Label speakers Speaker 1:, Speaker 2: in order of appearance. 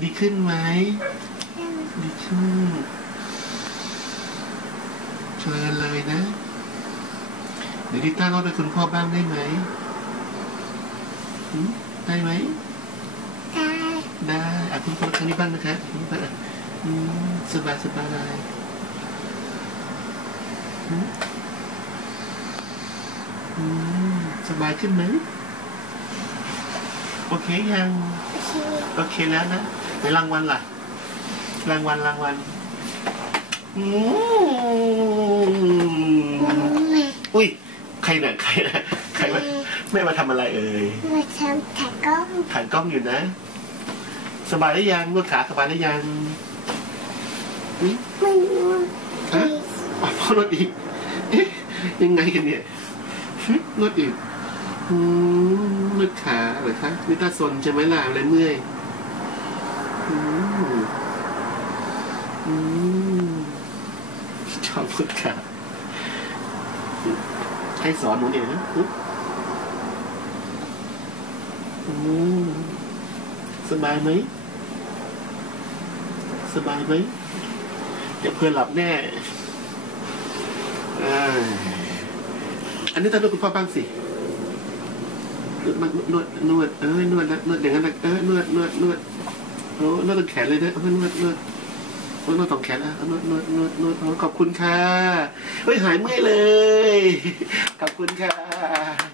Speaker 1: ดีขึ้นไหม ดีขึ้นเชิญเลยนะ เดี๋ยวดิต้าเราไปคุณพ่อบ้างได้ไหมหืมได้ไหม
Speaker 2: ได้
Speaker 1: ได้อะคุณพ่อครั้งนี้บ้างนะคะคุณพ่ออืมสบายสบายหืมอืมสบายขึ้นไหม โอเคยัง
Speaker 2: โอเค
Speaker 1: โอเคแล้วนะในรางวัลล่ะ รางวัลรางวัลอืม
Speaker 2: แม่
Speaker 1: อุ้ย ใครเนี่ยใครเนี่ยใครมาแม่มาทำอะไรเอ่ย
Speaker 2: มาทำถ่ายกล้อง
Speaker 1: ถ่ายกล้องอยู่นะ สบายหรือยังนวดขาสบายหรือยังอุ๊ย
Speaker 2: ไม่รู้
Speaker 1: ฮะอ๋อพ่อนวดอีกเอ๊ะยังไงกันเนี่ยหึนวดอีกอื มนวดขาเหรอคะนี่ตาซนใช่ไหมล่ะอะไรเมื่อยอืมอืมชอบนวดขาให้สอนหนูเนี่ยนะฮืมสบายไหม สบายไหมเดี๋ยวเพื่อนหลับแน่อ่าอันนี้ตานวดคุณพ่อบ้างสิ นวดนวดนวดเอ้ยนวดนะนวดอย่างนั้นเออนวดนวดนวดโอ้นวดตรงแขนเลยนะเออนวดนวดนวดนวดตรงแขนนะเอานวดนวดนวดนวดขอบคุณค่ะเฮ้ยหายเมื่อยเลย ขอบคุณค่ะ